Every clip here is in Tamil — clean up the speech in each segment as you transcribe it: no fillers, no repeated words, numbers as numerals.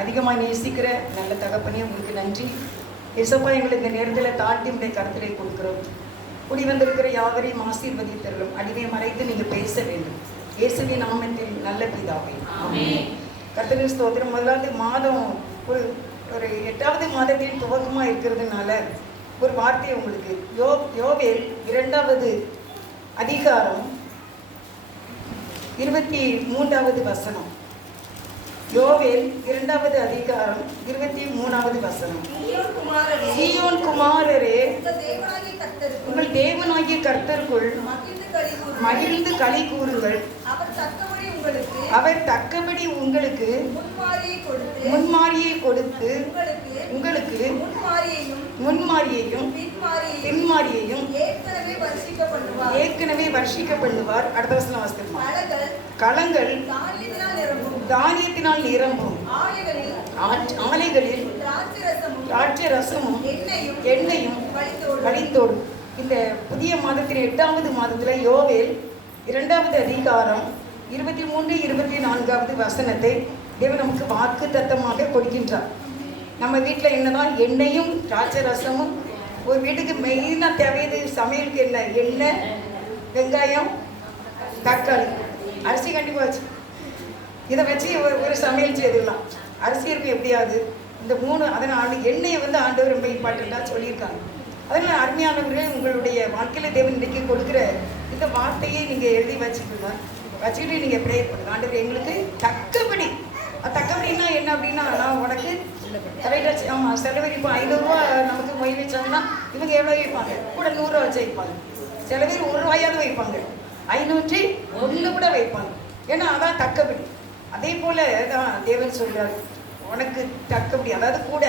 அதிகமாக நேசிக்கிற நல்ல தகப்பனே உங்களுக்கு நன்றி. இசப்பா எங்களை இந்த நேரத்தில் தாழ்த்தி உடைய கருத்திலே கொடுக்கிறோம். குடி வந்திருக்கிற யாவரையும் ஆசீர்வதித்தரலும் அடிமை மறைத்து நீங்கள் பேச வேண்டும். இயேசுவின் நாமத்தில் நல்ல பிதாவே ஆமென். கர்த்தருக்கு ஸ்தோத்திரம். முதலாவது மாதம் ஒரு 8வது மாதத்தில் துவக்கமாக இருக்கிறதுனால ஒரு வார்த்தை உங்களுக்கு. யோவேல் 2வது அதிகாரம் 23வது வசனம். யோவேல் 2வது அதிகாரம் 23வது வசனம். சீயோன் குமாரரே, உங்கள் தேவனாகிய கர்த்தருக்குள் மகிழ்ந்து களி கூறுங்கள். அவர் தக்கபடி உங்களுக்கு முன்மாரியை கொடுத்து உங்களுக்கு முன்மாரியையும் பின்மாரியையும் ஏற்கனவே வர்ஷிக்க பண்ணுவார். அடுத்த வசனம் வாசிக்கிறோம். களங்கள் தானியத்தினால் நிரம்பும், ஆலைகளில் திராட்சை ரசமும் எண்ணெயும் வழிந்தோடும். இந்த புதிய மாதத்தில் 8வது மாதத்தில் யோவேல் 2வது அதிகாரம் 23, 24வது வசனத்தை தேவன் நமக்கு வாக்கு தத்தமாக கொடுக்கின்றார். நம்ம வீட்டில் என்னதான் எண்ணெயும் திராட்சை ரசமும், ஒரு வீட்டுக்கு மெயினாக தேவையது சமையலுக்கு என்ன? எண்ணெய், வெங்காயம், தக்காளி, அரிசி கண்டிப்பாக வச்சு இதை வச்சு ஒரு சமையல் செய்திடலாம். அரிசி இருக்கும் எப்படியாவது. இந்த 3 அதனால் எண்ணெயை ஆண்டவர் ரொம்ப இம்பார்ட்டண்ட்டாக சொல்லியிருக்காங்க. அதனால் அருமையானவர்களே, உங்களுடைய வாழ்க்கையில் தேவன் இன்றைக்கு கொடுக்குற இந்த வார்த்தையை நீங்கள் எழுதி வச்சுக்கிட்டு நீங்கள் ப்ரே பண்ணுங்க. ஆண்டவர் எங்களுக்கு தக்கபடி தக்கபடினா என்ன அப்படின்னா, நான் உனக்கு கரெக்டாக ஆமாம் செலவரி இப்போ 500 ரூபா நமக்கு மொய் வச்சாங்கன்னா இவங்க எவ்வளோ வைப்பாங்க? கூட 100 ரூபா வச்சு வைப்பாங்க. சில பேர் 1 ரூபாயாவது வைப்பாங்க, 501 கூட வைப்பாங்க. ஏன்னா அதான் தக்கபடி. அதே போல் தான் தேவன் சொல்கிறார், உனக்கு தக்கபடி, அதாவது கூட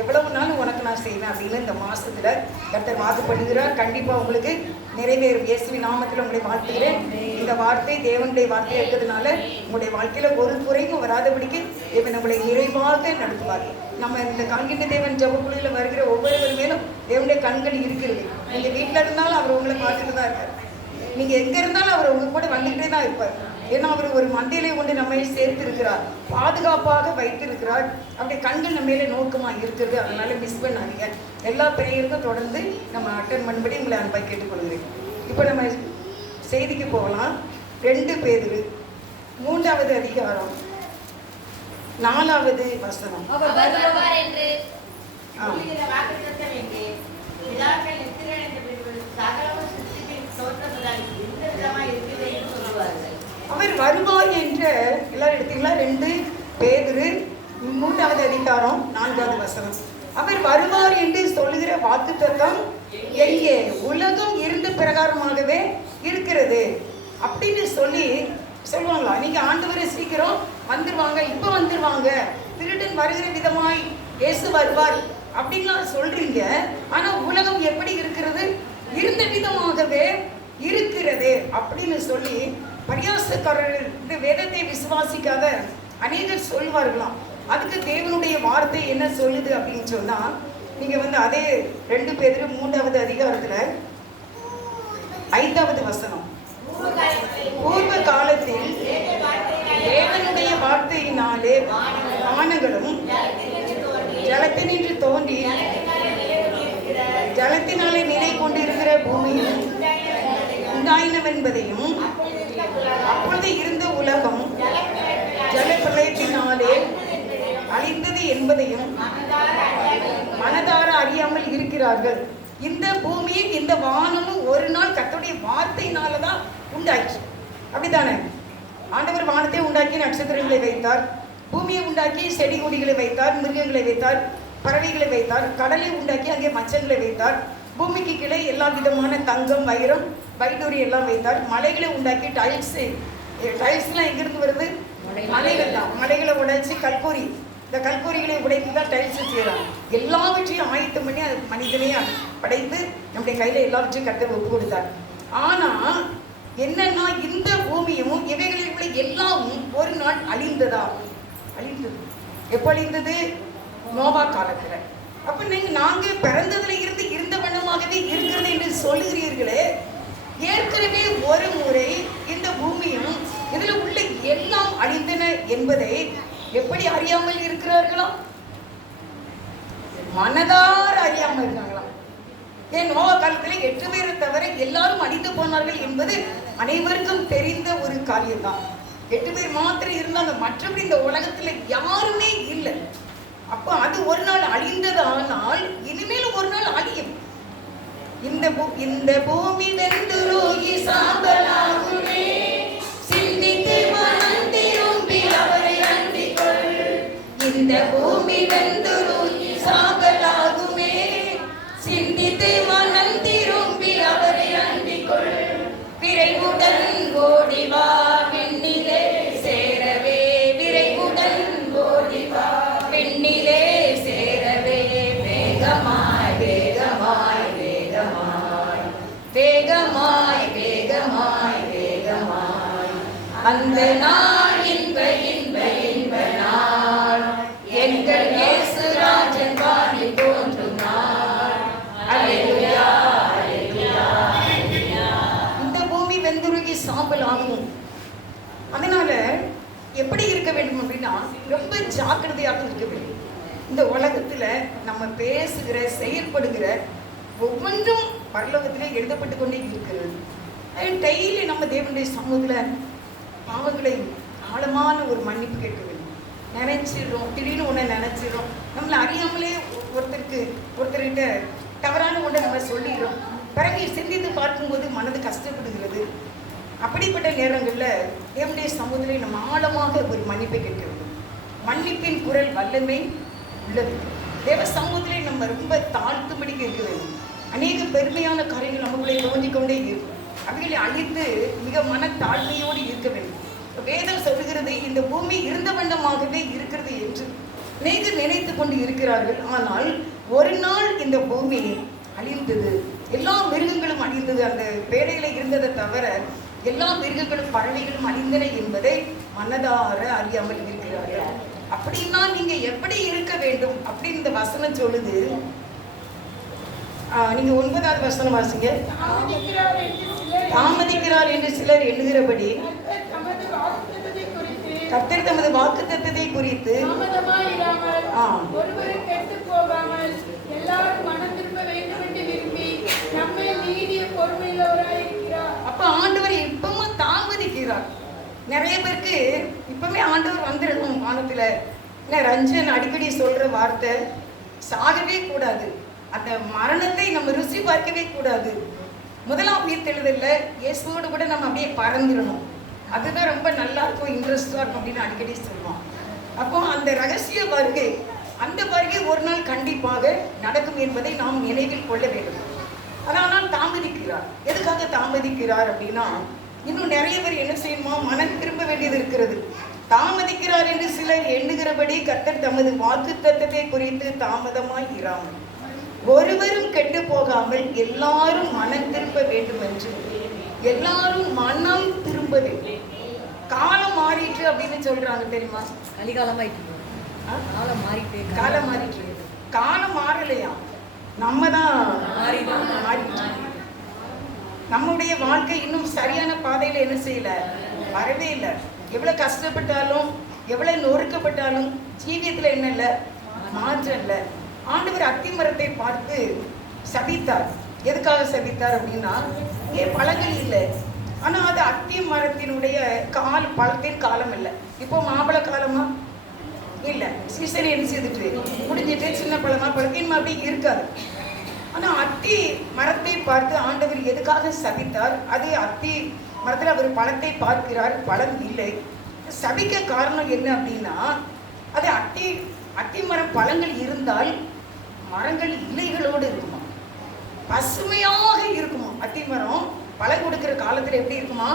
எவ்வளவு நாள் உனக்கு நான் செய்வேன் அப்படின்னு இந்த மாதத்தில் கர்த்தர் வாக்கு பண்ணுகிறார். கண்டிப்பாக உங்களுக்கு நிறைவேறும். இயேசுவின் நாமத்தில் உங்களை வாழ்த்துகிறேன். இந்த வார்த்தை தேவனுடைய வார்த்தை இருக்கிறதுனால உங்களுடைய வாழ்க்கையில் ஒரு குறைவும் வராதபடிக்கு தேவன் நம்மளை நிறைவாக நடத்துவார். நம்ம இந்த காண்கின்ற தேவன் ஜெபக்குழுவில் வருகிற ஒவ்வொருவர் மேலும் தேவனுடைய கண்கள் இருக்கிறது. நீங்கள் வீட்டில் இருந்தாலும் அவர் உங்களை பார்த்துட்டு தான் இருக்கார். நீங்கள் எங்கே இருந்தாலும் அவர் உங்கள் கூட வந்துக்கிட்டே தான் இருப்பார். ஏன்னா அவர் ஒரு மந்தையிலே கொண்டு நம்மை சேர்த்திருக்கிறார், பாதுகாப்பாக வைத்திருக்கிறார். அப்படியே கண்கள் நம்ம மேலே நோக்கமாக இருக்கிறது. அதனால மிஸ் பண்ணாதீங்க. எல்லா பெரியருக்கும் தொடர்ந்து நம்ம அட்டன் பண்ணும்படி உங்களை அன்பாக கேட்டுக்கொள்கிறேன். இப்போ நம்ம செய்திக்கு போகலாம். 2 பேதுரு 3வது அதிகாரம் 4வது வசனம். அவர் வருவார் என்ற எல்லாரும் எடுத்தீங்களா? 2 பேதுரு 3வது அதிகாரம் 4வது வசனம். அவர் வருவார் என்று சொல்லுகிற வாக்குத்தத்தம் எங்கே? உலகம் இருந்த பிரகாரமாகவே இருக்கிறது அப்படின்னு சொல்லுவாங்களா? நீங்க ஆண்டவரை சீக்கிரம் வந்துருவாங்க, இப்ப வந்துருவாங்க, திருடன் வருகிற விதமாய் இயேசு வருவார் அப்படின்லாம் சொல்றீங்க. ஆனா உலகம் எப்படி இருக்கிறது? இருந்த விதமாகவே இருக்கிறது அப்படின்னு சொல்லி பரியாசக்காரர்கள், இந்த வேதத்தை விசுவாசிக்காத அநேகர் சொல்வார்களாம். அதுக்கு தேவனுடைய வார்த்தை என்ன சொல்லுது அப்படின்னு சொன்னா, நீங்க அதே 2 பேதுரு 3வது அதிகாரத்தில் 5வது வசனம். பூர்வ காலத்தில் தேவனுடைய வார்த்தையினாலே வானங்களும் ஜலத்தினின்று தோன்றி ஜலத்தினாலே நிலை கொண்டிருக்கிற பூமியும் உண்டாயினவென்பதையும், அப்பொழுது இருந்த உலகம் ஜல பிரளயத்தினாலே அழிந்தது என்பதையும் மனதார அறியாமல் இருக்கிறார்கள். இந்த பூமியும் இந்த வானமும் ஒரு நாள் கர்த்தருடைய வார்த்தையினால தான் உண்டாச்சு. அப்படித்தானே? ஆண்டவர் வானத்தை உண்டாக்கி நட்சத்திரங்களை வைத்தார், பூமியை உண்டாக்கி செடி கொடிகளை வைத்தார், மிருகங்களை வைத்தார், பறவைகளை வைத்தார், கடலை உண்டாக்கி அங்கே மச்சங்களை வைத்தார், பூமிக்கு கீழே எல்லா விதமான தங்கம், வைரம், வைடூரி எல்லாம் வைத்தார், மலைகளை உண்டாக்கி டைல்ஸ்லாம் எங்கிருந்து வருது? மலைகள் தான். மலைகளை உடைச்சி கல்கோரி, இந்த கல்கோரிகளை உடைத்து தான் டைல்ஸ் செய்யறாங்க. எல்லாவற்றையும் ஆயத்தம் பண்ணி அது மனிதனையே படைத்து நம்முடைய கையில எல்லாவற்றையும் கர்த்தர் ஒப்பு கொடுத்தார். ஆனா என்னன்னா, இந்த பூமியும் இவைகளில் உள்ள எல்லாமும் ஒரு நாள் அழிந்தது. எப்போ அழிந்தது? நோவா காலத்துல. அப்ப நாங்க பிறந்ததுல இருந்து இருந்த வண்ணமாகவே இருக்கிறது என்று சொல்லுகிறீர்களே, ஏற்கனவே ஒரு முறை இந்த பூமியும் இதுல உள்ள எல்லாம் அழிந்தன என்பதை எப்படி அறியாமல் இருக்கிறார்களா? மனதார அறியாமல் இருக்காங்களாம். ஏன் நோவா காலத்தில் 8 பேரை தவிர எல்லாரும் அழிந்து போனார்கள் என்பது அனைவருக்கும் தெரிந்த ஒரு காரியம்தான். 8 பேர் மாத்திரம் இருந்தாங்க, மற்றபடி இந்த உலகத்துல யாருமே இல்லை. அப்ப அது ஒரு நாள் அழிந்தது. ஆனால் இனிமேல் ஒரு நாள் அழியும். இந்த பூமி வெந்துருகி சாம்பலாகுமே, சிந்தித்து மனம் திரும்பி அவரை அண்டிக்கொள். இந்த பூமி வெந்துருகி சாம்பலாகுமே, சிந்தித்து மனம் திரும்பி அவரை அண்டிக்கொள். விரைவுடன் ஓடிவா விண்ணிலே சேரவே, விரைவுடன் ஓடிவா விண்ணிலே சேரவே. வேகமாய் வேகமாய் வேகமாய் வேகமாய் வேகமாய் வேகமாய் அந்த நாள் இன்ப இன்ப இன்ப நாள், எங்கள் இயேசு ராஜன் வானில் தோன்றும் நாள். அல்லேலூயா அல்லேலூயா அல்லேலூயா. இந்த பூமி வெந்துருகி சாம்பல் ஆகும். அதனால எப்படி இருக்க வேண்டும் அப்படின்னா ரொம்ப ஜாக்கிரதையாக இருக்க வேண்டும். இந்த உலகத்துல நம்ம பேசுகிற செயல்படுகிற ஒவ்வொன்றும் பரலோகத்திலே எழுதப்பட்டு கொண்டே இருக்கிறது. டெய்லி நம்ம தேவனுடைய சமூகத்துல பாவங்களை ஆழமான ஒரு மன்னிப்பு கேட்க வேண்டும். நினைச்சிடுறோம், திடீர்னு ஒன்று நினைச்சிடும், நம்மளை அறியாமலே ஒருத்தர்கிட்ட தவறான ஒன்றை நம்ம சொல்லிடுறோம். பிறகு சிந்தித்து பார்க்கும்போது மனது கஷ்டப்படுகிறது. அப்படிப்பட்ட நேரங்களில் தேவனுடைய சமூகத்திலே நம்ம ஆழமாக ஒரு மன்னிப்பை கேட்க வேண்டும். மன்னிப்பின் குரல் வல்லமை உள்ளது. தேவ சமூகத்திலே நம்ம ரொம்ப தாழ்த்தும்படி கேட்க வேண்டும். அநேக பெருமையான காரியங்கள் நமக்குள்ளே தோன்றிக்கொண்டே இருக்கும். அவைகளை அழித்து மிக மன தாழ்மையோடு இருக்க வேண்டும். வேதம் சொல்லுகிறது, இந்த பூமி இருந்த வண்ணமாகவே இருக்கிறது என்று அநேகர் நினைத்து கொண்டு இருக்கிறார்கள். ஆனால் ஒரு நாள் இந்த பூமி அழிந்தது, எல்லா மிருகங்களும் அழிந்தது. அந்த வேலையில இருந்ததை தவிர எல்லா மிருகங்களும் பறவைகளும் அழிந்தன என்பதை மனதார அறியாமல் இருக்கிறார்கள். அப்படின்னா நீங்க எப்படி இருக்க வேண்டும் அப்படின்னு இந்த வசனம் சொல்லுது. நீங்க 9வது வசனம் வாசிங்க. தாமதிக்கிறார் என்று சிலர் எண்ணுகிறபடி கர்த்தர் தமது வாக்குத்தத்தத்தை குறித்து அப்ப ஆண்டவர் இப்பவும் தாமதிக்கிறார். நிறைய பேருக்கு இப்பவுமே ஆண்டவர் வந்துடணும். வானத்துல ரஞ்சன் அடிக்கடி சொல்ற வார்த்தை, சாகவே கூடாது, அந்த மரணத்தை நம்ம ருசி பார்க்கவே கூடாது. முதலாம் உயிர்த்தெழுதல்ல இயேசுவோடு கூட நம்ம அப்படியே பறந்துடணும், அதுதான் ரொம்ப நல்லா இருக்கும், இன்ட்ரெஸ்டாக இருக்கும் அப்படின்னு அடிக்கடி சொல்லுவோம். அப்போ அந்த ரகசிய வருகை, அந்த வருகை ஒரு நாள் கண்டிப்பாக நடக்கும் என்பதை நாம் நினைவில் கொள்ள வேண்டும். ஆனால் தாமதிக்கிறார். எதுக்காக தாமதிக்கிறார் அப்படின்னா, இன்னும் நிறைய பேர் என்ன செய்யணுமா, மனம் திரும்ப வேண்டியது இருக்கிறது. தாமதிக்கிறார் என்று சிலர் எண்ணுகிறபடி கர்த்தர் தமது வாக்குத்தத்தத்தை குறித்து தாமதமாய் இராமல் ஒருவரும் கெட்டு போகாமல் எல்லாரும் மனம் திரும்ப வேண்டும் என்று, எல்லாரும் மனம் திரும்ப வேண்டும். காலம் மாறிட்டு அப்படின்னு சொல்றாங்க தெரியுமா? கலிகாலமாயிட்டு, காலம் மாறிட்டு, காலம் மாறிட்டு. காலம் மாறலையா, நம்ம தான் மாறிட்டு. நம்முடைய வாழ்க்கை இன்னும் சரியான பாதையில என்ன செய்யல, வரவே இல்லை. எவ்வளவு கஷ்டப்பட்டாலும் எவ்வளவு நொறுக்கப்பட்டாலும் ஜீவியத்துல என்ன இல்லை, மாற்றம் இல்லை. ஆண்டவர் அத்தி மரத்தை பார்த்து சபித்தார். எதுக்காக சபித்தார் அப்படின்னா, இங்கே பழங்கள் இல்லை, ஆனா அது அத்தி மரத்தினுடைய பழத்தின் காலம் இல்லை. இப்போ மாம்பழ காலமா இல்லை, சீசன் என்ன செய்துட்டு முடிஞ்சிட்டு சின்ன பழமா பழத்தின் அப்படி இருக்காது. ஆனா அத்தி மரத்தை பார்த்து ஆண்டவர் எதுக்காக சபித்தார்? அது அத்தி மரத்தில் அவர் பழத்தை பார்க்கிறார், பழம் இல்லை. சபிக்க காரணம் என்ன அப்படின்னா, அது அத்தி மரம் பழங்கள் இருந்தால் மரங்கள் இலைகளோடு இருக்குமா, பசுமையாக இருக்குமா. அத்தி மரம் பழம் கொடுக்கிற காலத்துல எப்படி இருக்குமா,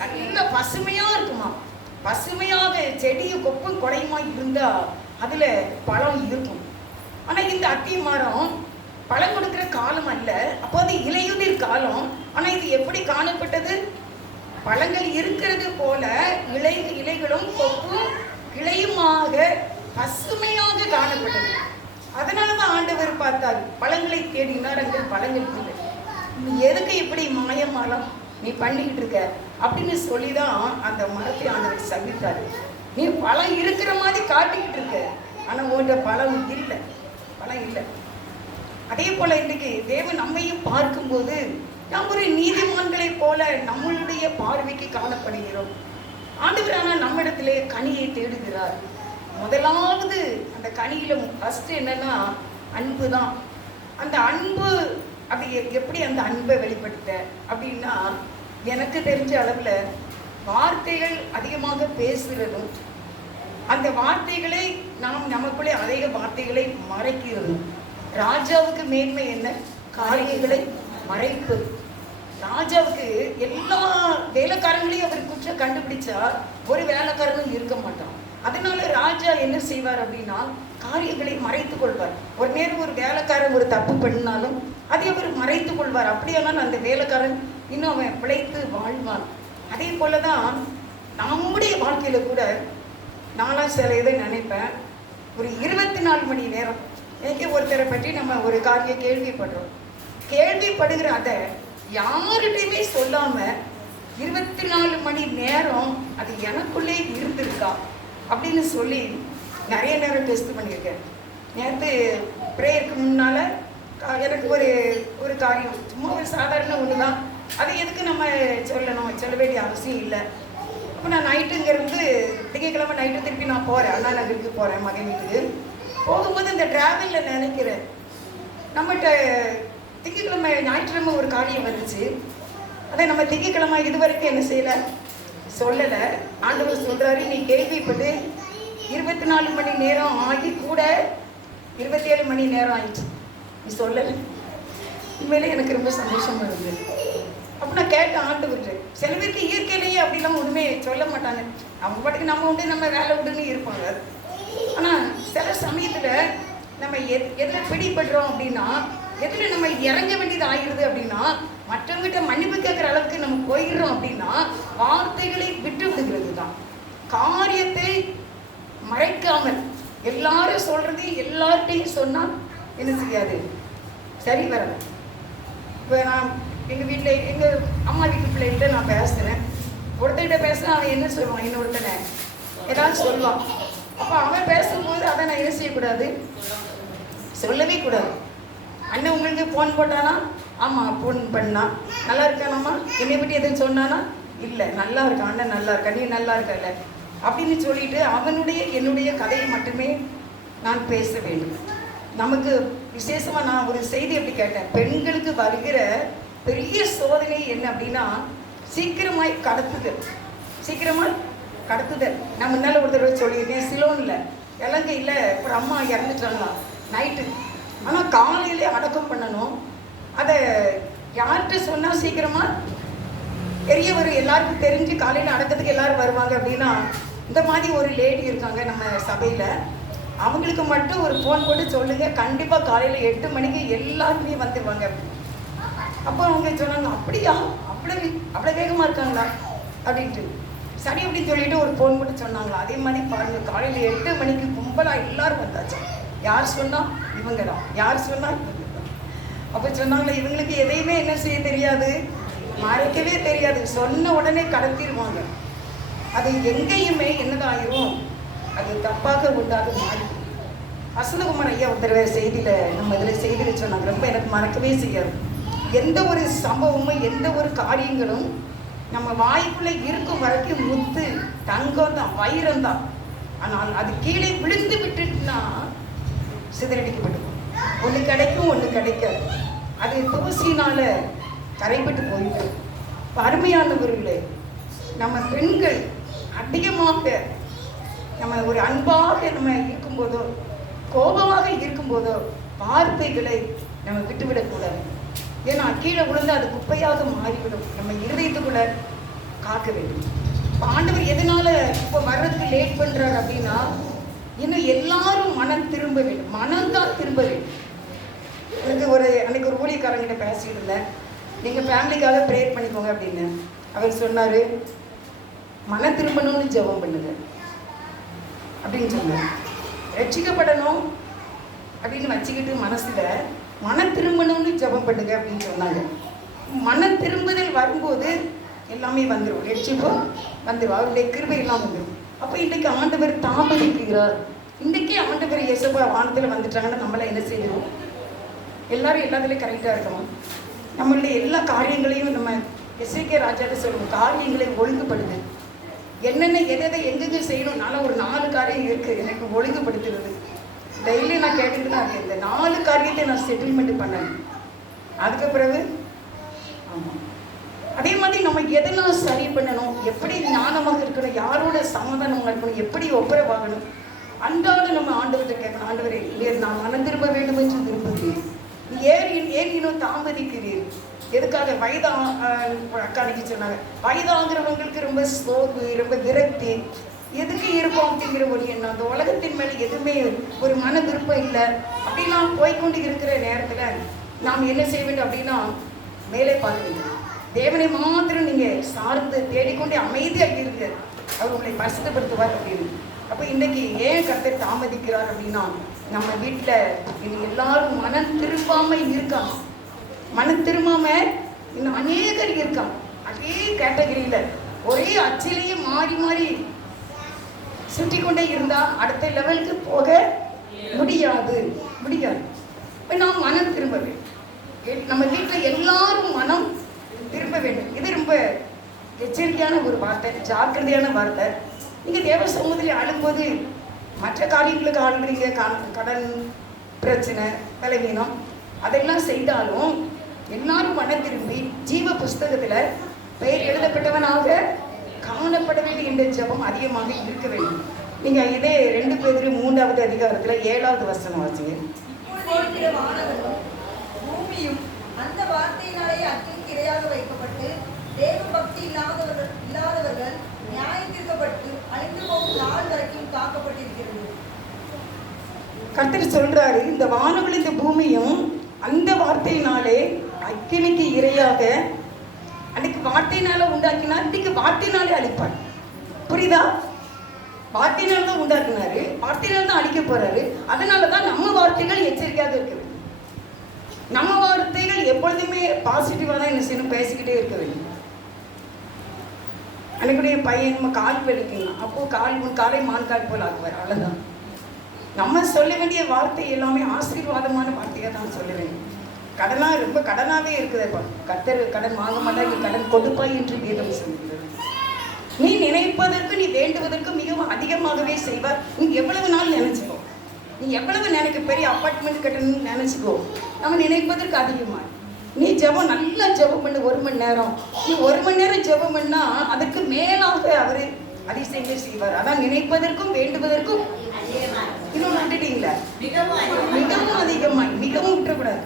நல்ல பசுமையா இருக்குமா. பசுமையாக செடியும் கொப்பும் கொடையுமா இருந்தா அதுல பழம் இருக்கும். ஆனா இந்த அத்தி மரம் பழம் கொடுக்கிற காலம் அல்ல, அப்போ அது இலையுதிர் காலம். ஆனா இது எப்படி காணப்பட்டது, பழங்கள் இருக்கிறது போல இலைகளும் கொப்பும் கிளையுமாக பசுமையாக காணப்பட்டது. அதனாலதான் ஆண்டவர் பார்த்தார், பழங்களை தேடினார், அங்கே பழங்கள் இல்லை. நீ எதுக்கு இப்படி மாயமாலம் நீ பண்ணிக்கிட்டு இருக்க அப்படின்னு சொல்லிதான் அந்த மரத்தை ஆண்டவர் சபித்தார். நீ பழம் இருக்கிற மாதிரி காட்டிக்கிட்டு இருக்க, ஆனா உன்கிட்ட பழம் இல்லை, பழம் இல்லை. அதே போல இன்றைக்கு தேவன் நம்மையும் பார்க்கும்போது நாம் ஒரு நீதிமான்களை போல நம்மளுடைய பார்வைக்கு காணப்படுகிறோம். ஆண்டவர் ஆனால் நம்மிடத்திலே கனியை தேடுகிறார். முதலாவது அந்த கனியில ஃபர்ஸ்ட் என்னன்னா அன்பு தான். அந்த அன்பு அது எப்படி அந்த அன்பை வெளிப்படுத்த அப்படின்னா, எனக்கு தெரிஞ்ச அளவில் வார்த்தைகள் அதிகமாக பேசுகிறதும், அந்த வார்த்தைகளை நாம் நமக்குள்ளே அதிக வார்த்தைகளை மறைக்கிறதும். ராஜாவுக்கு மேன்மை என்ன? காரியங்களை மறைப்பது. ராஜாவுக்கு எல்லா வேலைக்காரங்களையும் அவர் குற்றம் கண்டுபிடிச்சா ஒரு வேலைக்காரனும் இருக்க மாட்டான். அதனால ராஜா என்ன செய்வார் அப்படின்னா, காரியங்களை மறைத்து கொள்வார். ஒரு நேரம் ஒரு வேலைக்காரன் ஒரு தப்பு பண்ணினாலும் அதை அவர் மறைத்து கொள்வார். அப்படியானால் அந்த வேலைக்காரன் இன்னும் அவன் பிழைத்து வாழ்வான். அதே போலதான் நம்முடைய வாழ்க்கையில கூட நானும் சில இதை நினைப்பேன். ஒரு 24 மணி நேரம் எனக்கு ஒருத்தரை பற்றி நம்ம ஒரு காரியம் கேள்விப்படுகிற அதை யார்கிட்டையுமே சொல்லாம 24 மணி நேரம் அது எனக்குள்ளே இருந்திருக்கா அப்படின்னு சொல்லி நிறைய நேரம் டெஸ்ட் பண்ணியிருக்கேன். நேற்று ப்ரேயருக்கு முன்னால் எனக்கு ஒரு காரியம் சும்மா ஒரு சாதாரண ஒன்று தான், அது எதுக்கு நம்ம சொல்ல வேண்டிய அவசியம் இல்லை. அப்போ நான் நைட்டுங்கிறது திங்கக்கிழமை நைட்டு திருப்பி நான் போகிறேன், அண்ணா நகருக்கு போகிறேன் மகன் வீட்டுக்கு. போகும்போது இந்த ட்ராவலில் நினைக்கிறேன், நம்மகிட்ட திங்கக்கிழமை ஞாயிற்றுக்கிழமை ஒரு காரியம் வந்துச்சு. அதை நம்ம திங்கக்கிழமை இது வரைக்கும் என்ன செய்யலை, சொல்லலை. ஆண்டவர் சொல்கிறாரு, நீ கேள்விப்பட்டு 24 மணி நேரம் ஆகி கூட 27 மணி நேரம் ஆயிடுச்சு, நீ சொல்லலை. உண்மையிலே எனக்கு ரொம்ப சந்தோஷமா இருந்தது. அப்போ நான் கேட்டேன் ஆண்டவர்கிட்ட. சில பேருக்கு இயற்கையிலேயே அப்படிலாம் ஒன்றுமே சொல்ல மாட்டாங்க, அவங்க பாட்டுக்கு நம்ம உண்டு நம்ம வேலை உண்டுன்னு இருப்பாங்க. ஆனால் சில சமயத்தில் நம்ம எதில் பிடிபடுறோம் அப்படின்னா, எதில் நம்ம இறங்க வேண்டியது ஆகிடுது அப்படின்னா, மற்றவங்கிட்ட மன்னிப்பு கேட்குற அளவுக்கு நம்ம போயிடுறோம் அப்படின்னா வார்த்தைகளை விட்டு விடுகிறது தான். காரியத்தை மறைக்காமல் எல்லாரும் சொல்றது எல்லார்ட்டையும் சொன்னால் என்ன செய்யாது, சரி வரல. இப்போ நான் எங்கள் வீட்டில் எங்கள் அம்மா வீட்டு பிள்ளைகிட்ட நான் பேசுகிறேன். ஒருத்தர்கிட்ட பேசுனா அவன் என்ன சொல்லுவான், இன்னொருத்தனை ஏதாவது சொல்லுவான். அப்போ அவன் பேசும்போது அதை நான் என்ன செய்யக்கூடாது, சொல்லவே கூடாது. அண்ணன் உங்களுக்கு ஃபோன் போட்டானா, ஆமாம் ஃபோன் பண்ணா, நல்லா இருக்கானாம்மா, என்னை பற்றி எதுவும் சொன்னானா, இல்லை நல்லா இருக்கான் அண்ணன், நல்லா இருக்கா, நீ நல்லா இருக்கல அப்படின்னு சொல்லிட்டு அவனுடைய என்னுடைய கதையை மட்டுமே நான் பேச வேண்டும். நமக்கு விசேஷமாக நான் ஒரு செய்தி எப்படி கேட்டேன், பெண்களுக்கு வருகிற பெரிய சோதனை என்ன அப்படின்னா சீக்கிரமாய் கடத்துதல். நான் முன்னால் ஒரு தடவை சொல்லியிருக்கேன், சிலோனில் இலங்கையில் ஒரு அம்மா இறந்துட்டாங்களாம் நைட்டு. ஆனால் காலையிலே அடக்கம் பண்ணணும். அதை யார்கிட்ட சொன்னால் சீக்கிரமாக பெரியவர் எல்லாருக்கும் தெரிஞ்சு காலையில் அடக்கத்துக்கு எல்லாரும் வருவாங்க அப்படின்னா, இந்த மாதிரி ஒரு லேடி இருக்காங்க நம்ம சபையில், அவங்களுக்கு மட்டும் ஒரு ஃபோன் போட்டு சொல்லுங்கள், கண்டிப்பாக காலையில் 8 மணிக்கு எல்லாருமே வந்துடுவாங்க. அப்போ அவங்க சொன்னாங்க, அப்படியா அவ்வளோ வேகமாக இருக்காங்களா அப்படின்ட்டு. சரி அப்படின்னு சொல்லிட்டு ஒரு ஃபோன் போட்டு சொன்னாங்களா. அதே மாதிரி பாருங்கள், காலையில் 8 மணிக்கு கும்பலாக எல்லாரும் வந்தாச்சு. யார் சொன்னால் இவங்க தான், யார் சொன்னால் இவங்க தான். அப்போ சொன்னாங்களே, இவங்களுக்கு எதையுமே என்ன செய்ய தெரியாது, மறைக்கவே தெரியாது, சொன்ன உடனே கடத்திடுவாங்க. அது எங்கேயுமே என்னதாயிரும், அது தப்பாக உண்டாக மாறி. வசந்தகுமார் ஐயா ஒருத்தர் செய்தியில் நம்ம இதில் செய்தியில் சொன்னாங்க, ரொம்ப எனக்கு மறக்கவே செய்யாது. எந்த ஒரு சம்பவமும் எந்த ஒரு காரியங்களும் நம்ம வாய்க்குள்ளே இருக்கும் வரைக்கும் முத்து தங்கம் தான், வைரம் தான். ஆனால் அது கீழே விழுந்து விட்டுட்டுனா சிதறடிக்கப்படும். ஒன்று கிடைக்கும், ஒன்று கிடைக்காது. அது தூசினால கரைப்பட்டு போயிட்டு. அருமையானவர்களே, நம்ம பெண்கள் அதிகமாக நம்ம ஒரு அன்பாக நம்ம இருக்கும்போதோ கோபமாக இருக்கும்போதோ வார்த்தைகளை நம்ம விட்டுவிடக்கூடாது. ஏன்னா கீழே விழுந்து அது குப்பையாக மாறிவிடும். நம்ம இருதயத்துக்குள்ள காக்க வேண்டும். ஆண்டவர் எதனால இப்போ வர்றதுக்கு லேட் பண்றாரு அப்படின்னா, இன்னும் எல்லாரும் மனம் திரும்ப வேண்டும், மனம்தான் திரும்ப வேண்டும். அன்னைக்கு ஒரு ஊழியக்காரங்கிட்ட பேசிட்டு இருந்தேன், நீங்கள் ஃபேமிலிக்காக ப்ரேயர் பண்ணிக்கோங்க அப்படின்னு. அவர் சொன்னார், மன திரும்பணும்னு ஜெபம் பண்ணுங்க அப்படின்னு சொன்னார். ரட்சிக்கப்படணும் அப்படின்னு வச்சுக்கிட்டு மனசில் மன திரும்பணும்னு ஜெபம் பண்ணுங்க அப்படின்னு சொன்னாங்க. மன திரும்புதல் வரும்போது எல்லாமே வந்துடும், ரட்சிப்பும் வந்துடும், அவருடைய கிருபை எல்லாம் வந்துடும். அப்போ இன்றைக்கு ஆண்டவர் தாமதிக்கிறார். இன்றைக்கே ஆண்டவர் இயேசுப்பா வானத்தில் வந்துட்டாங்கன்னா நம்மளை என்ன செய்யணும்? எல்லாரும் எல்லாத்துலேயும் கரெக்டாக இருக்கணும். நம்மளுடைய எல்லா காரியங்களையும் நம்ம எஸ்ஐகே ராஜாட்ட சொல்லுவோம், காரியங்களை ஒழுங்குபடுது. என்னென்ன எதை எங்கெங்க செய்யணும்னால ஒரு 4 காரியம் இருக்குது எனக்கு ஒழுங்குபடுத்துறது. டெய்லி நான் கேட்டுட்டு தான் இருக்கேன். இந்த 4 காரியத்தை நான் செட்டில்மெண்ட் பண்ணேன். அதுக்கு பிறகு ஆமாம், அதே மாதிரி நம்ம எதெல்லாம் சரி பண்ணணும், எப்படி ஞானமாக இருக்கணும், யாரோட சமாதானமாக இருக்கணும், எப்படி ஒப்புரவாகணும், அன்றாட நம்ம ஆண்டவர்கிட்ட கேட்கணும். ஆண்டவரே, நீர் நான் மனம் திரும்ப வேண்டும் என்று விரும்புகிறேன், ஏன் இன்னும் தாமதிக்கிறீர்? எதுக்காக? வயதா அக்கா அன்னைக்கு சொன்னாங்க, வயதாகிறவங்களுக்கு ரொம்ப சோர்வு, ரொம்ப விரக்தி, எதுக்கு இருக்கும் அப்படிங்கிற ஒரு எண்ணம், அந்த உலகத்தின் மேலே எதுவுமே ஒரு மன விருப்பம் இல்லை அப்படிலாம் போய்கொண்டு இருக்கிற நேரத்தில் நாம் என்ன செய்ய வேண்டும் அப்படின்னா, மேலே பார்க்க வேண்டும். தேவனை மாத்திரம் நீங்கள் சார்ந்து தேடிக்கொண்டே அமைதியாக இருங்க, அவர் உங்களை பரிசுத்தப்படுத்துவார் அப்படின்னு. அப்போ இன்றைக்கி ஏன் கர்த்தர் தாமதிக்கிறார் அப்படின்னா, நம்ம வீட்டில் இது எல்லாரும் மனம் திரும்பாமல் இருக்காங்க. மனம் திரும்பாமல் இன்னும் அநேகர் இருக்காங்க. அதே கேட்டகரியில் ஒரே அச்சிலேயே மாறி மாறி சுற்றி கொண்டே இருந்தால் அடுத்த லெவலுக்கு போக முடியாது. இப்போ நாம் மனம் திரும்ப வேண்டும். நம்ம வீட்டில் எல்லாரும் மனம் திரும்ப வேண்டும். இது ரொம்ப எச்சரிக்கையான ஒரு வார்த்தை, ஜாக்கிரதையான வார்த்தை. நீங்கள் தேவ சமூகத்தில் ஆளும்போது மற்ற காரியங்களுக்கு ஆளுறீங்க, கடன் பிரச்சனை, பலவீனம் அதெல்லாம் செய்தாலும் எல்லாரும் மனம் திரும்பி ஜீவ புஸ்தகத்தில் பெயர் எழுதப்பட்டவனாக காணப்பட வேண்டிய இந்த ஜெபம் அதிகமாக இருக்க வேண்டும். நீங்கள் இதே 2 பேர் 3வது அதிகாரத்தில் 7வது வசனம் வாசிங்க. பூமியும் அந்த வார்த்தையினாலே அக்கினிக்கு இரையாக வைக்கப்பட்டு தேவ பக்தி இல்லாதவர்கள் நியாயத்தீர்க்கப்பட்டு அழிந்து போகும் நாள் வரைக்கும் காக்கப்பட்டிருக்கிறது. கர்த்தர் சொல்றாரு, இந்த வானங்கள் இந்த பூமியும் அந்த வார்த்தையினாலே அக்கினிக்கு இரையாக, அன்னைக்கு வார்த்தையினால உண்டாக்கினார், இன்னைக்கு வார்த்தையினாலே அழிப்பார். புரியுதா? வார்த்தையினால தான் உண்டாக்குனாரு, வார்த்தையினால தான் அழிக்க போறாரு. அதனால தான் நம்ம வார்த்தைகள் எச்சரிக்கையாக இருக்குது. நம்ம வார்த்தைகள் எப்பொழுதுமே பாசிட்டிவாக தான் என்ன செய்யணும், பேசிக்கிட்டே இருக்க வேண்டும். அன்னைக்குடைய பையன் நம்ம கால் வலிக்கலாம், அப்போது காலை மான்கால் போல் ஆக்குவார். அவ்வளோதான். நம்ம சொல்ல வேண்டிய வார்த்தை எல்லாமே ஆசீர்வாதமான வார்த்தையாக தான் சொல்ல வேண்டும். கடனாக ரொம்ப கடனாகவே இருக்குதுப்பா. கர்த்தர் கடன் வாங்க மாட்டாங்க, கடன் கொடுப்பாய் என்று வேதம் சொல்கிறது. நீ நினைப்பதற்கு, நீ வேண்டுவதற்கு மிகவும் அதிகமாகவே செய்வார். நீ எவ்வளவு நாள் நினைச்சுக்கோ, நீ எவ்வளவு நினைக்க, பெரிய அப்பார்ட்மெண்ட் கட்டணும்னு நினைச்சுக்கோ, நம்ம நினைப்பதற்கு அதிகமாக. நீ ஜெபம் நல்லா ஜெபம் பண்ணு, 1 மணி நேரம். நீ 1 மணி நேரம் ஜெபம் பண்ணா அதுக்கு மேலாக அவர் அதிசயங்கள் செய்வார். அதான் நினைப்பதற்கும் வேண்டுவதற்கும் இன்னொன்று விட்டுட்டீங்களா, மிகவும் அதிகமாய், மிகவும் விட்டுறக்கூடாது.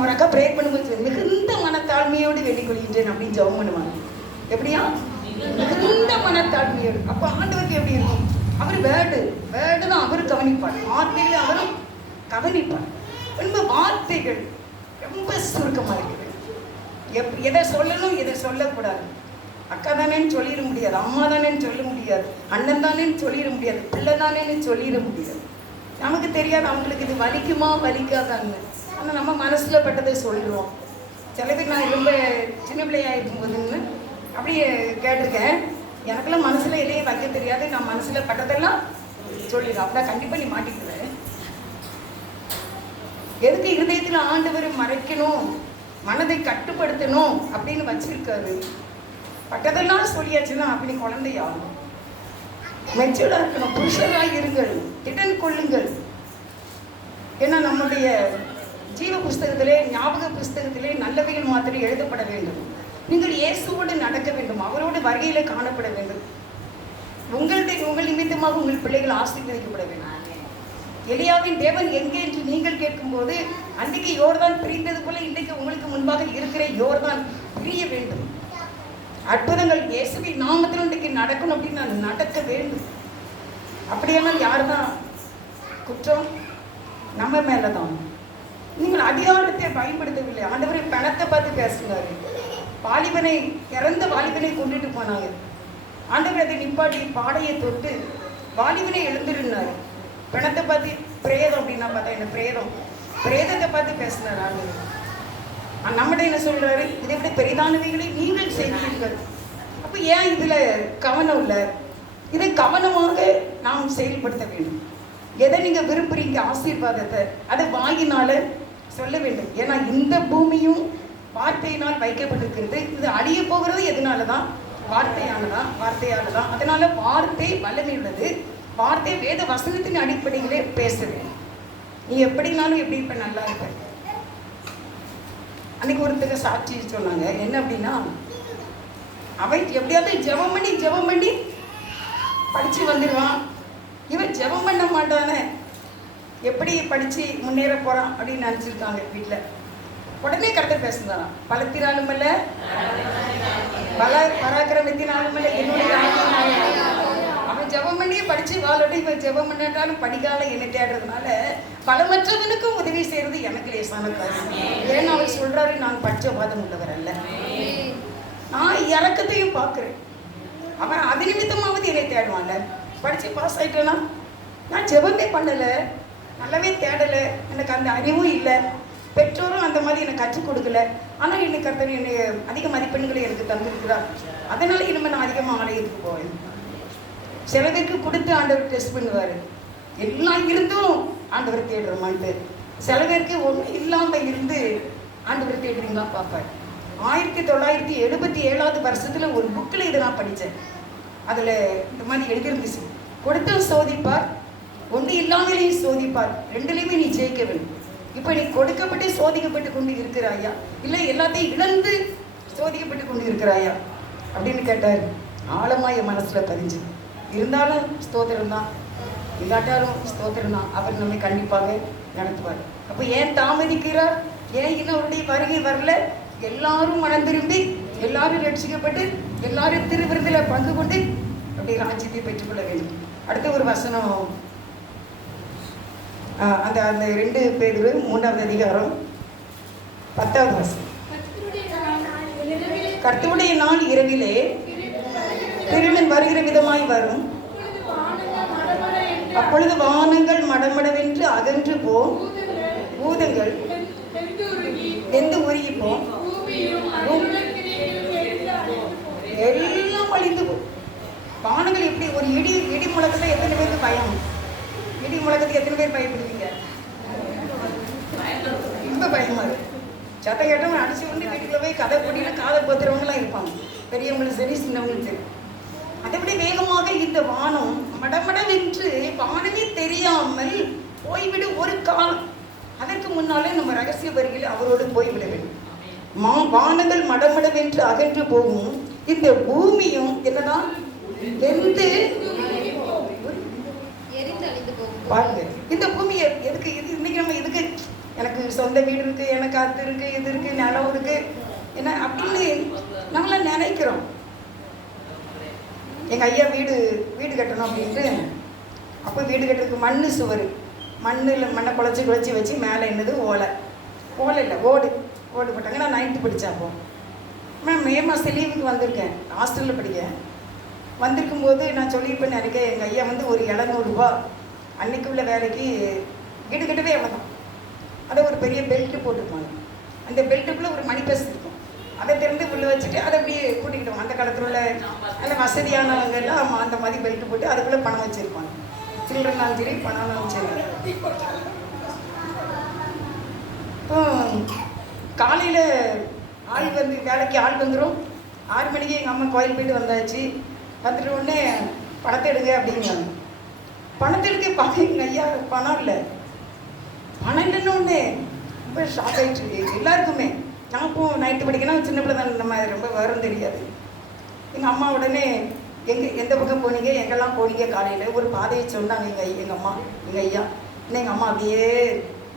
ஒரு அக்கா ப்ரே பண்ணும்போது மிகுந்த மனத்தாழ்மையோடு வேண்டிக் கொள்கின்றேன் அப்படின்னு ஜெபம் பண்ணுவாங்க. எப்படியா? மிகுந்த மனத்தாழ்மையோடு. அப்போ ஆண்டவருக்கு எப்படி இருக்கும்? அவர் வேர்டு தான் அவர் கவனிப்பார், வார்த்தைகளை அவரும் கவனிப்பார். ரொம்ப வார்த்தைகள் ரொம்ப சுருக்கமாக இருக்குது. எதை சொல்லணும், எதை சொல்லக்கூடாது. அக்கா தானேன்னு சொல்லிட முடியாது, அம்மா தானேன்னு சொல்ல முடியாது, அண்ணன் தானேன்னு சொல்லிட முடியாது, பிள்ளை தானேன்னு சொல்லிட முடியாது. நமக்கு தெரியாது அவங்களுக்கு இது வலிக்குமா வலிக்காதாங்க. ஆனால் நம்ம மனசில் பட்டதை சொல்லிடுவோம். சில பேர் நான் ரொம்ப சின்ன பிள்ளையாக இருக்கும்போதுன்னு அப்படியே கேட்டிருக்கேன். எனக்கெல்லாம் மனசில் எதையும் வைக்க தெரியாது, நான் மனசில் பட்டதெல்லாம் சொல்லிடுறேன். அப்படின்னா கண்டிப்பாக நீ மாட்டிக்குவேன். எதுக்கு இருதயத்தில் ஆண்டவர் மறைக்கணும், மனதை கட்டுப்படுத்தணும் அப்படின்னு வச்சிருக்காரு. பட்டதெல்லாம் சொல்லியாச்சுன்னா அப்படி குழந்தையாகும். மெச்சூர்டாக இருக்கணும், புருஷராக இருங்கள், திடன் கொள்ளுங்கள். ஏன்னா நம்முடைய ஜீவ புஸ்தகத்திலே, ஞாபக புஸ்தகத்திலே நல்லவைகள் மாத்திரம் எழுதப்பட வேண்டும். நீங்கள் இயேசுவோடு நடக்க வேண்டும், அவரோடு வருகையில காணப்பட வேண்டும். உங்கள் நிமித்தமாக உங்கள் பிள்ளைகள் ஆசீர்வதிக்கப்பட வேண்டும். எலியாவின் தேவன் எங்கே என்று நீங்கள் கேட்கும்போது, அன்றைக்கு யோர்தான் பிரிந்தது போல இன்றைக்கு உங்களுக்கு முன்பாக இருக்கிற யோர்தான் பிரிய வேண்டும். அற்புதங்கள் இயேசுவின் நாமத்தில் இன்றைக்கு நடக்கணும் அப்படின்னு நான் நடக்க வேண்டும். அப்படியானால் யார் தான் குற்றம்? நம்ம மேலே தான். நீங்கள் அதிகாரத்தை பயன்படுத்தவில்லை. ஆண்டவரை பணத்தை பார்த்து பேசுனாரு. வாலிபனை, இறந்த வாலிபனை கொண்டுட்டு போனாங்க. ஆண்டவர் அதை நிப்பாட்டி பாடையை தொட்டு வாலிபனை எழுந்திருந்தாரு. பணத்தை பார்த்து பிரேதம் அப்படின்னா பார்த்தா என்ன பிரேதத்தை பார்த்து பேசினார் ஆண்டவர். நம்மகிட்ட என்ன சொல்றாரு? இதை விட பெரிதானவைகளை நீங்கள் செய்வீர்கள். அப்போ ஏன் இதில் கவனம் இல்லை? இதை கவனமாக நாம் செயல்படுத்த வேண்டும். எதை நீங்க விரும்புறீங்க ஆசீர்வாதத்தை, அதை வாயினால சொல்ல வேண்டும். ஏன்னா இந்த பூமியும் வார்த்தையினால் வைக்கப்பட்டிருக்கிறது. இது அழிய போகிறது எதனாலதான்? வார்த்தையாலதான். அதனால வார்த்தை வல்லமை உள்ளது. வார்த்தை வேத வசனத்தின் அடிப்படையிலே பேசுது. நீ எப்படினாலும் எப்படி இப்ப நல்லா இருப்ப. அன்னைக்கு ஒருத்தங்க சாட்சி சொன்னாங்க. என்ன அப்படின்னா, அவன் எப்படியாவது ஜெபம் பண்ணி படிச்சு வந்துடுவான். இவன் ஜெபம் பண்ண மாட்டானே, எப்படி படிச்சு முன்னேற போறான் அப்படின்னு நினைச்சிருக்காங்க வீட்டில். உடனே கருத்தை பேசுனாராம். பலத்தினாலும் அல்ல, பல பராக்கிரமத்தினாலும் அல்ல, என்னுடைய அவன் ஜெபம் பண்ணியே படிச்சு வாழோட. இவன் ஜெபம் பண்ணாலும் படிக்கால என்ன தேடுறதுனால பலமற்றவனுக்கும் உதவி செய்யறது எனக்கு லேசான காரியம். ஏன்னா அவர் சொல்றாரு, நான் பட்சபாதம் உள்ளவர் அல்ல, நான் இறக்கத்தையும் பார்க்கிறேன். அவன் அது நிமித்தமாவது என்னை தேடுவான்ல. படிச்சு பாஸ் ஆயிட்டேன்னா நான் ஜெபமே பண்ணலை, நல்லாவே தேடலை, எனக்கு அந்த அறிவும் இல்லை, பெற்றோரும் அந்த மாதிரி எனக்கு கற்றுக் கொடுக்கல. ஆனால் என்னை கர்த்தர் என்னை அதிக மதிப்பெண்களை எனக்கு தந்திருக்கிறார். அதனால இனிமேல் நான் அதிகமாக ஆலயத்துக்கு போவேன். சில பேருக்கு கொடுத்து ஆண்டவர் டெஸ்ட் பண்ணுவார். எல்லாம் இருந்தும் ஆண்டவர் தேடுறோமான்ட்டு. சில பேருக்கு ஒன்றும் இல்லாமல் இருந்து ஆண்டவர் தேடுறீங்களா பார்ப்பார். 1977 வருஷத்தில் ஒரு புக்கில் இதை நான் படித்தேன். அதில் இந்த மாதிரி எழுதியிருந்துச்சு, கொடுத்தும் சோதிப்பார், ஒன்று இல்லாமலேயும் சோதிப்பார், ரெண்டுலேயுமே நீ ஜெயிக்க வேண்டும். இப்போ நீ கொடுக்கப்பட்டு சோதிக்கப்பட்டு கொண்டு இருக்கிறாயா, இல்லை எல்லாத்தையும் இழந்து சோதிக்கப்பட்டு கொண்டு இருக்கிறாயா அப்படின்னு கேட்டார். ஆழமாக என் மனசில் பதிஞ்சு. இருந்தாலும் ஸ்தோத்திரம் தான், இல்லாட்டாலும் ஸ்தோத்திரம் தான். அவர் நம்மை கண்டிப்பாக நடத்துவார். அப்போ ஏன் தாமதிக்கிறார்? ஏன் இன்னும் அவருடைய வருகை வரல? எல்லாரும் மனம் திரும்பி, எல்லாரும் ரட்சிக்கப்பட்டு, எல்லாரும் திருவிருந்தில் பங்கு கொண்டு அப்படி ராஜ்யத்தை பெற்றுக்கொள்ள வேண்டும். அடுத்த ஒரு வசனம், அந்த 2 பேதுரு 3ஆம் அதிகாரம் 10வது வசனம். கர்த்தருடைய நாள் இரவிலே திருடன் வருகிற விதமாய் வரும், அப்பொழுது வானங்கள் மடமடவென்று அகன்று போம், பூதங்கள் வெந்து உருகி போம், எல்லாம் அழிந்து போம். வானங்கள் எப்படி? ஒரு இடி முழக்கத்துல எத்தனை பேருக்கு பயம்? இடி முழக்கத்துக்கு எத்தனை பேர் பயப்படுவீங்க? ரொம்ப பயமா இருக்கு. சத்தம் கேட்டவங்க அடிச்சு கொண்டு வீட்டுக்குள்ள போய் கதை போட்டிட்டு காதை போத்துறவங்களாம் இருப்பாங்க, பெரியவங்களும் சரி சின்னவங்களும் சரி. அதேபடி வேகமாக இந்த வானம் மடமடவென்று வானமே தெரியாமல் போய்விடு ஒரு காலம். அதற்கு முன்னாலே நம்ம ரகசிய வருகையில் அவரோடு போய்விட வேண்டும். வானங்கள் மடமடவென்று அகன்று போகும், இந்த பூமியும் என்னதான் வெந்து பாருங்க. இந்த பூமி எதுக்கு? இது இன்னைக்கு நம்ம எதுக்கு? எனக்கு சொந்த வீடு இருக்கு, எனக்கு அது இருக்கு, இது இருக்கு, நிலம் இருக்கு, என்ன அப்படின்னு நம்மள நினைக்கிறோம். எங்க ஐயா வீடு கட்டணும் அப்படின்ட்டு, அப்போ வீடு கட்டுறதுக்கு மண்ணு சுவர், மண்ணை குழச்சி வச்சு மேலே என்னது ஓலை இல்லை ஓடு போட்டாங்க. நான் 9th படித்தப்போ மே மாதம் லீவுக்கு வந்திருக்கேன், ஹாஸ்டலில் படிக்க வந்திருக்கும்போது நான் சொல்லியிருப்பேன் நினைக்க. எங்கள் ஐயா வந்து ஒரு 700 ரூபா அன்னைக்கு உள்ள வேலைக்கு வீடு கட்டவே அவ்வளோதான். அதை ஒரு பெரிய பெல்ட்டு போட்டிருப்பாங்க. அந்த பெல்ட்டுக்குள்ளே ஒரு மணிப்பர்ஸ் இருக்கும். அதை திறந்து உள்ளே வச்சுட்டு அதை அப்படியே கூட்டிக்கிட்டோம். அந்த காலத்தில் உள்ள அந்த வசதியானவங்க எல்லாம் அந்த மாதிரி பெல்ட்டு போட்டு அதுக்குள்ளே பணம் வச்சுருப்பாங்க. சில்லறனாலும் சரி பணம்னாலும் சரி. காலையில் வேலைக்கு ஆள் வந்துடும். 6 மணிக்கு எங்கள் அம்மா கோயில் போயிட்டு வந்தாச்சு. வந்துட்டு உடனே பணத்தை எடுங்க அப்படிங்கிறாங்க. பணத்தை எடுக்க பார்க்க எங்கள் ஐயா பணம் இல்லை. பணம் இல்லைன்னு ஒன்று ரொம்ப ஷாக் ஆகிடுச்சு எல்லாருக்குமே. நான் இப்போ 9th படிக்கணும், சின்ன பிள்ளை தான், நம்ம ரொம்ப விவரம் தெரியாது. எங்கள் அம்மா உடனே எந்த பக்கம் போனீங்க, எங்கெல்லாம் போனீங்க? காலையில் ஒரு பாதையை சொன்னாங்க எங்கள் ஐயா. இன்னும் எங்கள் அம்மா அப்படியே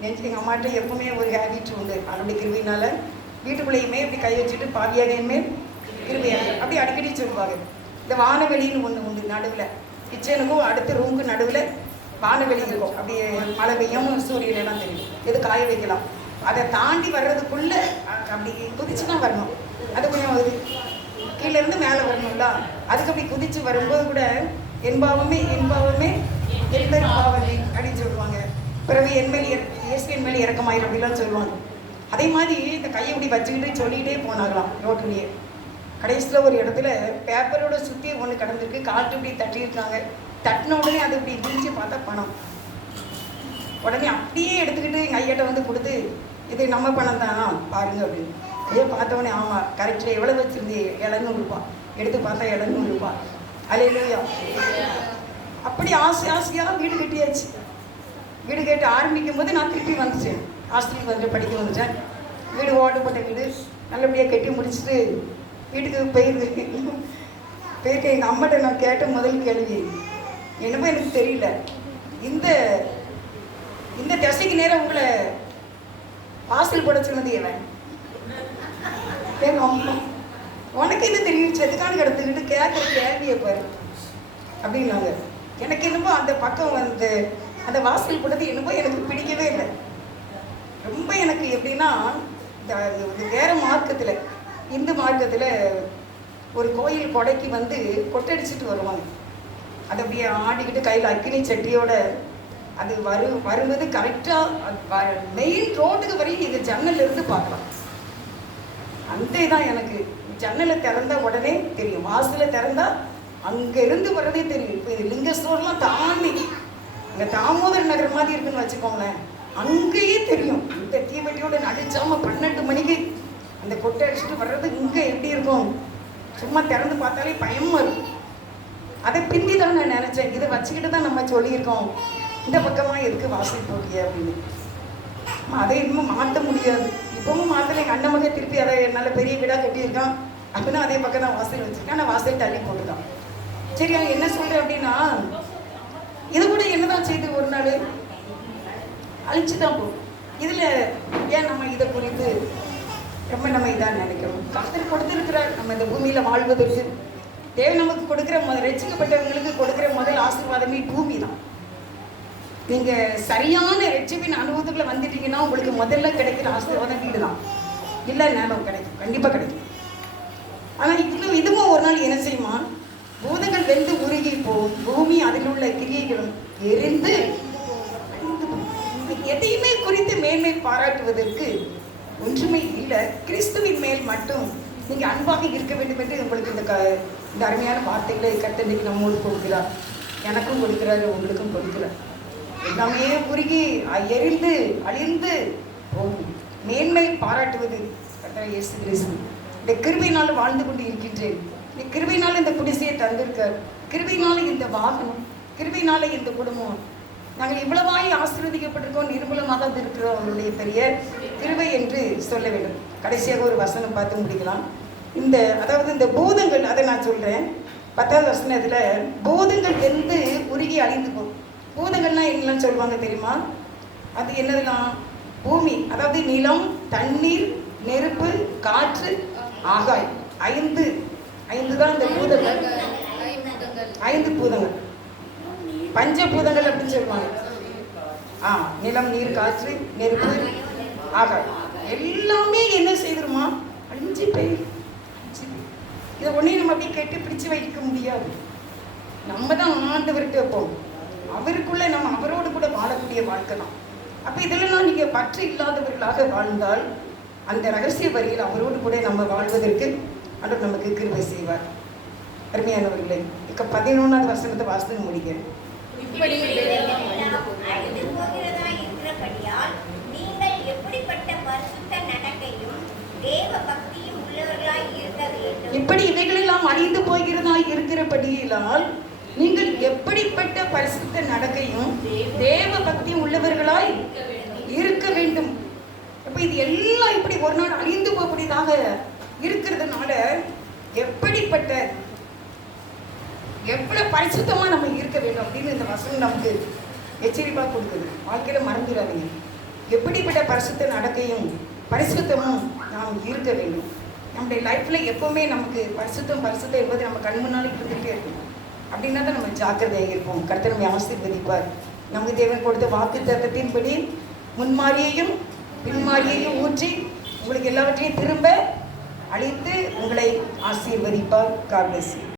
நினச்சி, எங்கள் அம்மாட்ட எப்பவுமே ஒரு ஹேபிட் உண்டு. அவருடைய கிருவினால வீட்டுக்குள்ளேயுமே இப்படி கை வச்சுட்டு பாவியாகையுமே கிருவியாக அப்படி அடிக்கடி சொல்லுவாங்க. இந்த வானவெளின்னு ஒன்று உண்டு நடுவில், கிச்சனுக்கும் அடுத்த ரூமுக்கு நடுவில் வானவெளி இருக்கும். அப்படியே மழை பெய்யும், சூரியனெல்லாம் தெரியும், எது காய வைக்கலாம். அதை தாண்டி வர்றதுக்குள்ளே அப்படி குதிச்சு தான் வரணும். அது கொஞ்சம் கீழேருந்து மேலே வரணும்ல, அதுக்கு அப்படி குதிச்சு வரும்போது கூட என்பாவமே என்பாவமே அப்படின்னு சொல்லுவாங்க. பிறகு இயேசுவின் மேல் இறக்கமாயிரும் அப்படிலாம் சொல்லுவாங்க. அதே மாதிரி இந்த கையை இப்படி வச்சுக்கிட்டு சொல்லிகிட்டே போனாங்களாம் ரோட்டுலேயே. கடைசியில் ஒரு இடத்துல பேப்பரோட சுற்றி ஒன்று கிடந்திருக்கு, காற்று இப்படி தட்டியிருக்காங்க. தட்டின உடனே அது இப்படி விரிச்சு பார்த்தா பணம். உடனே அப்படியே எடுத்துக்கிட்டு எங்கள் ஐயாட்ட வந்து கொடுத்து, இது நம்ம பணம் தானா பாருங்க அப்படின்னு. ஐயா பார்த்தவொடனே ஆமாம் கரெக்டில் எவ்வளோ வச்சுருந்தே, 700 ரூபாய். எடுத்து பார்த்தா 700 ரூபாய். அல்லேலூயா. அப்படி ஆசையாக வீடு கட்டியாச்சு. வீடு கட்ட ஆரம்பிக்கும் போது நான் திருப்பி வந்துட்டேன், ஹாஸ்டலுக்கு வந்து படிக்க வந்துட்டேன். வீடு ஓட்டப்பட்ட வீடு நல்லபடியாக கட்டி முடிச்சுட்டு வீட்டுக்கு போயிருக்கேன். எங்கள் அம்மாட்ட நான் கேட்ட முதல் கேள்வி என்னமோ எனக்கு தெரியல, இந்த இந்த திசைக்கு நேரம் உங்களை வாசல் போட சொன்னது எவன்? எங்கள் அம்மா. உனக்கு என்ன தெரியும், செதுக்கான கிடத்துக்கிட்டு கேட்குற கேள்வியை பாரு அப்படின்னாங்க. எனக்கு என்னமோ அந்த பக்கம் வந்து அந்த வாசல் போட்டது என்னமோ எனக்கு பிடிக்கவே இல்லை. ரொம்ப எனக்கு எப்படின்னா, இந்த வேறு மார்க்கத்தில், இந்து மார்க்கத்தில் ஒரு கோயில் கொடைக்கு வந்து கொட்டடிச்சிட்டு வருவாங்க. அதை அப்படியே ஆடிக்கிட்டு கையில் அக்கினி சட்டியோட அது வருவது கரெக்டாக மெயின் ரோட்டுக்கு வரையும் இந்த ஜன்னல்லேருந்து பார்க்கலாம். அந்த தான் எனக்கு ஜன்னலை திறந்தா உடனே தெரியும், வாசலை திறந்தா அங்கேருந்து வர்றதே தெரியும். இப்போ இது லிங்க ஸ்டோர்லாம் தாண்டி இந்த தாமோதர் நகர் மாதிரி இருக்குன்னு வச்சுக்கோங்களேன், அங்கேயே தெரியும். இந்த தீவெட்டியோட நடிச்சாமல் 12 மணிக்கு அந்த கொட்டை அடிச்சுட்டு வர்றது இங்கே எப்படி இருக்கும், சும்மா திறந்து பார்த்தாலே பயமாக இருக்கும். அதை பிந்தி தான் நான் நினச்சேன், இதை வச்சுக்கிட்டு தான் நம்ம சொல்லியிருக்கோம் இந்த பக்கமாக எதுக்கு வாசல் போட்டிய அப்படின்னு. அதை இன்னும் மாற்ற முடியாது. இப்பவும் மாற்றலை. எங்கள் அண்ணன் மகன் திருப்பி அதை என்னால் பெரிய வீடாக கட்டியிருக்கான், அப்படின்னா அதே பக்கம் தான் வாசல் வச்சுருக்கேன். நான் வாசல் தள்ளி போட்டுதான். சரி, அவன் என்ன சொல்கிறேன் அப்படின்னா, இது கூட என்னதான் செய்து ஒரு நாள் அழிச்சு தான் போகும். இதில் ஏன் நம்ம இதை குறித்து ரொம்ப நம்ம இதாக நினைக்கிறோம்? கர்த்தர் கொடுத்துருக்கிறார் நம்ம இந்த பூமியில் வாழ்வதற்கு. தேவன் நமக்கு கொடுக்குற ரட்சிக்கப்பட்டவங்களுக்கு கொடுக்குற முதல் ஆசீர்வாதமே பூமி தான். நீங்கள் சரியான ரட்சிப்பின் அனுபவத்துக்குள்ள வந்துட்டீங்கன்னா உங்களுக்கு முதல்ல கிடைக்கிற ஆசீர்வாதம் வீடு தான். இல்லை நேரம் கிடைக்கும், கண்டிப்பாக கிடைக்கும். ஆனால் இதுவும் ஒரு நாள் என்ன செய்யுமா, பூதங்கள் வெந்து உருகி போகும், பூமி அதில் உள்ள கிரியைகளும் எரிந்து எதையுமே குறித்து மேன்மை பாராட்டுவதற்கு ஒன்றுமே இல்லை. கிறிஸ்துவின் மேல் மட்டும் நீங்கள் அன்பாக இருக்க வேண்டும் என்று உங்களுக்கு இந்த அருமையான வார்த்தைகளை கட்டளைக்கு நம்மோடு கொடுக்கிறார். எனக்கும் கொடுக்கிறாரு, உங்களுக்கும் கொடுக்கிறார். எல்லாமே உருகி எரிந்து அழிந்து போகும். மேன்மை பாராட்டுவது கர்த்தர் இயேசு கிறிஸ்து. இந்த கிருபையினால் வாழ்ந்து கொண்டு இருக்கின்றேன். இந்த கிருபையினால் இந்த குடிசையை தந்திருக்கார், கிருபையினால இந்த வாகனம், கிருபையினால இந்த குடும்பம், நாங்கள் இவ்வளவாய் ஆசீர்வதிக்கப்பட்டிருக்கோம், நிர்மூலமாக இருக்கிறோம். அவருடைய பெரிய கிருபை என்று சொல்ல வேண்டும். கடைசியாக ஒரு வசனம் பார்த்து முடிக்கலாம். அதாவது இந்த பூதங்கள், அதை நான் சொல்கிறேன் 10வது வசனத்தில், பூதங்கள் வெந்து உருகி அழிந்து போகும். பூதங்கள்லாம் என்னெல்லாம் சொல்லுவாங்க தெரியுமா? அது என்னதுலாம்? பூமி, அதாவது நிலம், தண்ணீர், நெருப்பு, காற்று, ஆகாயம். 5 தான் இந்த பூதங்கள். 5 பூதங்கள், பஞ்சபூதங்கள் அப்படின்னு சொல்லுவாங்க. நிலம், நீர், காற்று, நெருப்பு, ஆகாயம் எல்லாமே என்ன செய்திருமா? அழிஞ்சு போய். இதை ஒன்றே நம்ம அப்படியே கெட்டி பிடிச்சு வைக்க முடியாது. நம்ம தான் ஆண்டவர்கிட்ட வைப்போம். அவருக்குள்ள நம்ம அவரோடு கூட வாழக்கூடிய வாழ்க்கை தான். அப்போ இதெல்லாம் நீங்கள் பற்று இல்லாதவர்களாக வாழ்ந்தால் அந்த ரகசிய வரியில் அவரோடு கூட நம்ம வாழ்வதற்கு அவர் நமக்கு கிருபை செய்வார். அருமையானவர்களே, இப்போ 11வது வசனத்தை வாசித்து முடிக்கிறேன். இப்படி இவைகளெல்லாம் அழிந்து போகிறதா இருக்கிறபடியால் நீங்கள் எப்படிப்பட்ட பரிசுத்த நடக்கையும் தேவ பக்தியும் உள்ளவர்களாய் இருக்க வேண்டும். அப்ப இது எல்லாம் இப்படி ஒரு நாள் அழிந்து போகக்கூடியதாக இருக்கிறதுனால எப்படிப்பட்ட எவ்வளவு பரிசுத்தமா நம்ம இருக்க வேண்டும் அப்படின்னு இந்த வசனம் நமக்கு எச்சரிப்பா கொடுக்குது. வாழ்க்கையில மறந்துடாதீங்க, எப்படிப்பட்ட பரிசுத்த நடக்கையும் பரிசுத்தமும் நாம் இருக்க வேண்டும். நம்முடைய லைஃப்ல எப்பவுமே நமக்கு பரிசுத்தம் என்பது நம்ம கண் முன்னாடி இருந்துகிட்டே இருக்கும். அப்படின்னா தான் நம்ம ஜாக்கிரதையாக இருப்போம். கர்த்தர் நம்மை ஆசீர்வதிப்பார். நமக்கு தேவன் கொடுத்த வாக்கு தத்தத்தின்படி முன்மாரியையும் பின்மாரியையும் ஊற்றி உங்களுக்கு எல்லாவற்றையும் திரும்ப அளித்து உங்களை ஆசீர்வதிப்பார். God bless you.